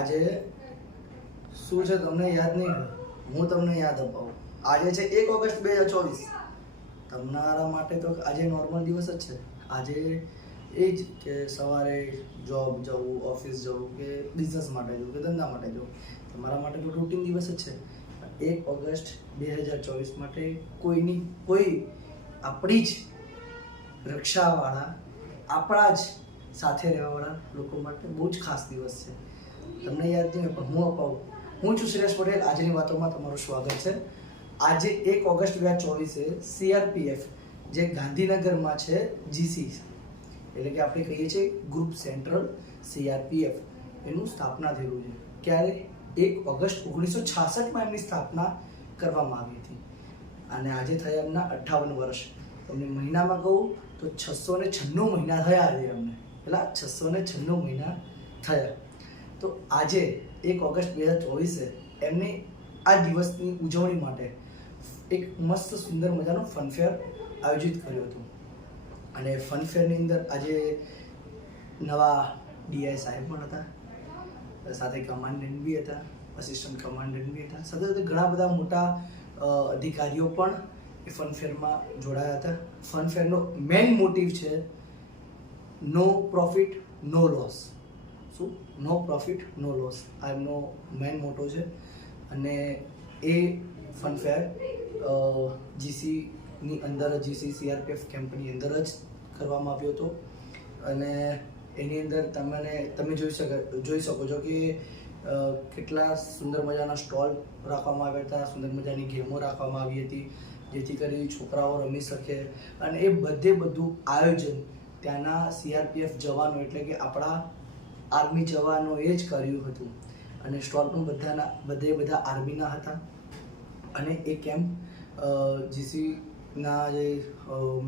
આજે શું છે તમને યાદ નહીં હોય, હું તમને યાદ અપાવું. આજે છે 1 ઓગસ્ટ 2024. તમારા માટે તો આજે નોર્મલ દિવસ જ છે. આજે એ જ કે સવારે જોબ જવું, ઓફિસ જવું, કે બિઝનેસ માટે જવું, કે ધંધા માટે જવું, તમારા માટે તો રૂટીન દિવસ જ છે. 1 ઓગસ્ટ 2024 માટે કોઈ આપણી જ રક્ષાવાળા, આપણા જ સાથે રહેવાવાળા લોકો માટે બહુ જ ખાસ દિવસ છે. તમને યાદ નહીં હોય પણ હું અપાવું. હું છું શ્રેયસ પટેલ. આજની વાતોમાં તમારું સ્વાગત છે. આજે 1 ઓગસ્ટ 2024 CRPF જે ગાંધીનગરમાં છે, GC એટલે કે આપણે કહીએ છીએ ગ્રુપ સેન્ટ્રલ CRPF, એનું સ્થાપના થયેલું છે. ક્યારે? 1 ઓગસ્ટ 1966માં એમની સ્થાપના કરવામાં આવી હતી અને આજે થયા એમના 58 વર્ષ. તમને મહિનામાં કહું તો 696 મહિના થયા આજે એમને. પેલા 696 મહિના થયા. તો આજે 1 ઓગસ્ટ 2024 એમની આ દિવસની ઉજવણી માટે એક મસ્ત સુંદર મજાનો ફનફેર આયોજિત કર્યો હતો અને ફનફેરની અંદર આજે નવા DI સાહેબ પણ હતા, સાથે કમાન્ડન્ટ બી હતા, અસિસ્ટન્ટ કમાન્ડન્ટ બી હતા, સાથે સાથે ઘણા બધા મોટા અધિકારીઓ પણ એ ફનફેરમાં જોડાયા હતા. ફનફેરનો મેઇન મોટિવ છે નો પ્રોફિટ નો લોસ. શું? નો પ્રોફિટ નો લોસ. આ એમનો મેઇન મોટો છે અને એ ફનફેર GCની અંદર, GC CRPF કેમ્પની અંદર જ કરવામાં આવ્યો હતો અને એની અંદર તમે જોઈ શકો છો કે કેટલા સુંદર મજાના સ્ટોલ રાખવામાં આવ્યા હતા, સુંદર મજાની ગેમો રાખવામાં આવી હતી જેથી કરી છોકરાઓ રમી શકે અને એ બધું આયોજન ત્યાંના CRPF જવાનો એટલે કે આપણા આર્મી જવાનોએ જ કર્યું હતું અને સ્ટોલ પણ બધા આર્મીના હતા અને એ કેમ્પ GCના જે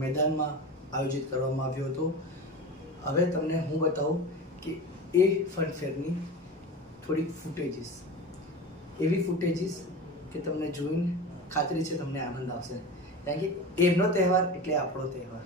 મેદાનમાં આયોજિત કરવામાં આવ્યો હતો. હવે તમને હું બતાવું કે એ ફનફેરની થોડીક ફૂટેજીસ, એવી ફૂટેજીસ કે તમને જોઈને ખાતરી છે તમને આનંદ આવશે, કારણ કે એમનો તહેવાર એટલે આપણો તહેવાર.